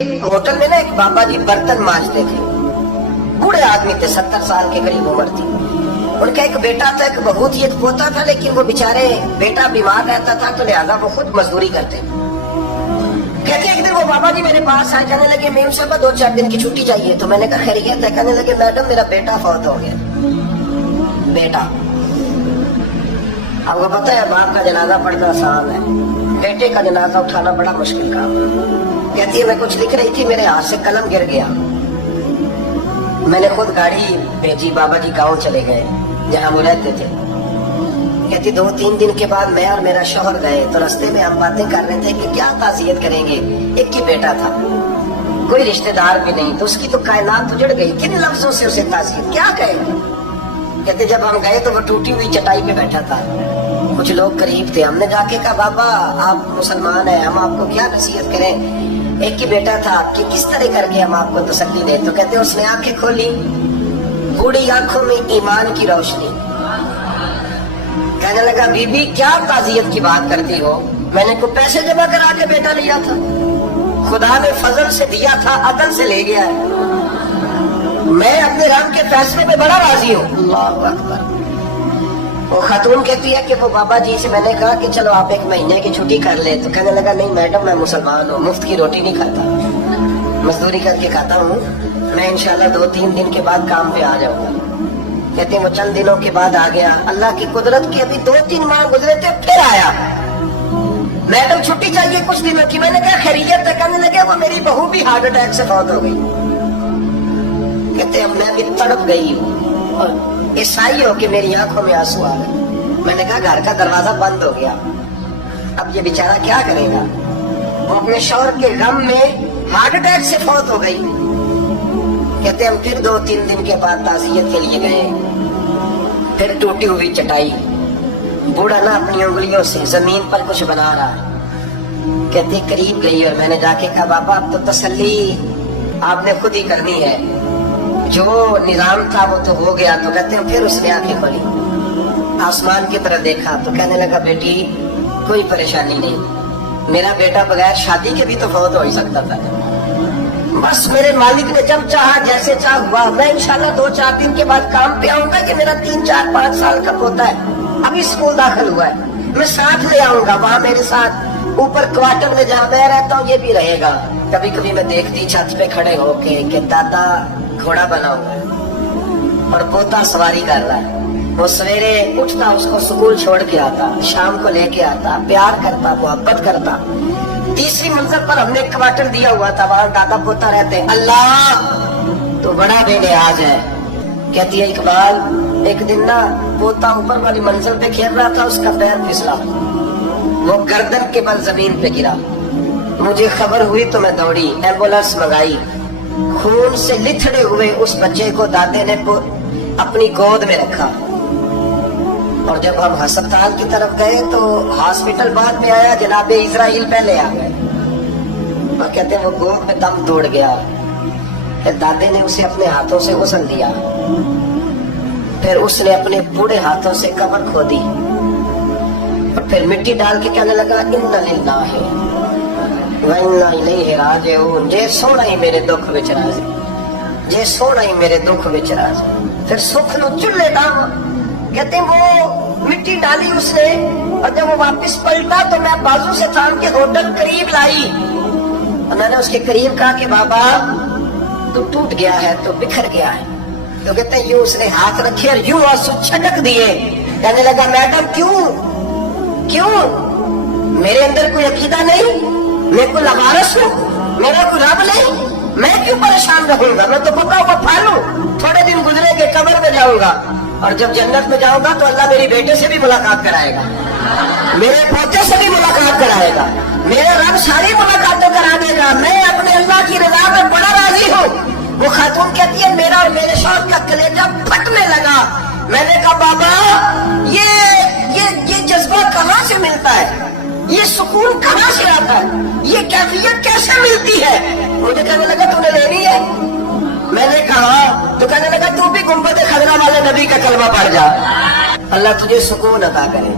Hotel में ना एक बाबा जी बर्तन मांजते थे। बूढ़े आदमी थे, 70 साल के करीब उम्र थी। उनका एक बेटा था, एक बहू थी, एक पोता था, लेकिन वो बेचारे बेटा बीमार रहता था तो लिहाजा वो खुद मजदूरी करते। कहते एक दिन वो बाबा जी मेरे पास आए, कहने लगे मेम साहब 2-4 दिन की छुट्टी चाहिए। तो मैंने कहा खैरियत है? कहने लगे मैडम मेरा बेटा फौत हो गया। बेटा, आपको पता है बाप का जनाजा पड़ना आसान है, बेटे का जनाजा उठाना बड़ा मुश्किल काम। कहती है मैं कुछ लिख रही थी, मेरे हाथ से कलम गिर गया। मैंने खुद गाड़ी भेजी, बाबा जी गाँव चले गए जहाँ वो रहते थे। कहती 2-3 दिन के बाद मैं और मेरा शौहर गए तो रास्ते में हम बातें कर रहे थे कि क्या ताज़ियत करेंगे। एक ही बेटा था, कोई रिश्तेदार भी नहीं, तो उसकी तो कायनात उजड़ गई। किन लफ्जों से उसे ताज़ियत क्या कहेंगे। कहते जब हम गए तो वो टूटी हुई चटाई पे बैठा था, कुछ लोग करीब थे। हमने जाके कहा बाबा आप मुसलमान हैं, हम आपको क्या नसीहत करें, एक ही बेटा था, कि किस तरह करके हम आपको तसल्ली दें। तो कहते उसने आंखें खोली, बूढ़ी आंखों में ईमान की रोशनी। कहने लगा बीबी क्या ताज़ियत की बात करती हो, मैंने को पैसे जमा करा के बेटा लिया था, खुदा ने फजल से दिया था, अदल से ले गया है। मैं अपने रब के फैसले में बड़ा राजी हूँ। अल्लाहु अकबर। वो खातून कहती है कि वो बाबा जी से मैंने कहा कि चलो आप 1 महीने की छुट्टी कर ले। तो कहने लगा नहीं मैडम मैं मुसलमान हूँ, मुफ्त की रोटी नहीं खाता, मजदूरी करके खाता हूँ, मैं इंशाल्लाह 2-3 दिन के बाद काम पे आ जाऊंगा। कहते हैं वो चंद दिनों के बाद आ गया। अल्लाह की कुदरत के अभी 2-3 माह गुजरे थे, फिर आया। मैडम छुट्टी चाहिए कुछ दिनों की। मैंने कहा खैरियत है? कहने लगे वो मेरी बहू भी हार्ट अटैक से फौत हो गई। कहते अब मैं भी तड़प गई हूँ और ईसाई हो कि मेरी आंखों में आंसू आ गए। मैंने कहा घर का दरवाजा बंद हो गया, अब ये बेचारा क्या करेगा। वो अपने शौहर के गम में हार्ट अटैक से फौत हो गई। कहते हम फिर 2-3 दिन के बाद ताज़ियत के लिए गए, फिर टूटी हुई चटाई, बूढ़ा ना अपनी उंगलियों से जमीन पर कुछ बना रहा है। कहते करीब गई और मैंने जाके कहा बाबा अब तो तसल्ली आपने खुद ही करनी है, जो निजाम था वो तो हो गया। तो कहते हैं फिर उसने आंखें खोली, आसमान की तरफ देखा तो कहने लगा बेटी कोई परेशानी नहीं, मेरा बेटा बगैर शादी के भी तो फौत हो ही सकता था, बस मेरे मालिक ने जब चाहा जैसे चाह हुआ। मैं इंशाल्लाह 2-4 दिन के बाद काम पे आऊंगा कि मेरा 3-4-5 साल का पोता है, अभी स्कूल दाखिल हुआ है, मैं साथ ले आऊंगा, वहाँ मेरे साथ ऊपर क्वार्टर में जहाँ मैं रहता हूँ ये भी रहेगा। कभी कभी मैं देखती छत पे खड़े होके कि दादा घोड़ा बना हुआ है और पोता सवारी कर रहा है। वो सवेरे उठता, उसको स्कूल छोड़ के आता, शाम को लेके आता, प्यार करता, मोहब्बत करता। 3री मंजिल पर हमने क्वार्टर दिया हुआ था, वहां दादा पोता रहते। अल्लाह तो बड़ा बेनियाज है। कहती है इकबाल एक दिन ना पोता ऊपर वाली मंजिल पे खेल रहा था, उसका पैर फिसला, वो गर्दन के बल जमीन पे गिरा। मुझे खबर हुई तो मैं दौड़ी, एम्बुलेंस मंगाई। खून से लिथड़े हुए उस बच्चे को दादे ने अपनी गोद में रखा। और जब हम अस्पताल की तरफ गए तो हॉस्पिटल बाद में आया, जनाबे इजराइल पहले आ गए। और कहते हैं वो गोद में दम तोड़ गया। फिर दादे ने उसे अपने हाथों से गुस्ल दिया, फिर उसने अपने बूढ़े हाथों से कब्र खोदी और फिर मिट्टी डाल के कहने लगा इन्ना लिल्लाहि व इन्ना इलैहि राजिऊन। जे सोना ही मेरे दुख विच राज, जे सोना ही मेरे दुख विच राज। फिर सुख नु चुल्ले डाल। कहते वो मिट्टी डाली उसने और जब वो वापस पलटा तो मैं बाजू से थाम के होटल करीब लाई और मैंने उसके करीब कहा कि बाबा तू टूट गया है, तो बिखर गया है। तो कहते हैं यूं उसने हाथ रखे और यूं आंसू छटक दिए। कहने लगा मैडम क्यों क्यों, मेरे अंदर कोई अकीदा नहीं, मैं कोई लवारस हूँ, मेरा कोई रब नहीं, मैं क्यों परेशान रहूंगा, मैं तो भूखा हुआ फालू। थोड़े दिन गुजरेंगे कब्र में जाऊंगा और जब जन्नत में जाऊंगा तो अल्लाह मेरी बेटे से भी मुलाकात कराएगा, मेरे पोते से भी मुलाकात कराएगा, मेरे रब सारी मुलाकातें करा देगा। मैं अपने अल्लाह की रजा में बड़ा राजी हूँ। वो खातून कहती है मेरा और मेरे शौहर का कलेजा फटने लगा। मैंने कहा बाबा ये जज्बा कहाँ से मिलता है, ये सुकून कहाँ से आता है, ये कैफियत कैसे मिलती है। मुझे कहने लगा तूने लेनी है। मैंने कहा तो कहने लगा तू भी गुंबद खजरा वाले नबी का कलमा पढ़ जा, अल्लाह तुझे सुकून अता करे।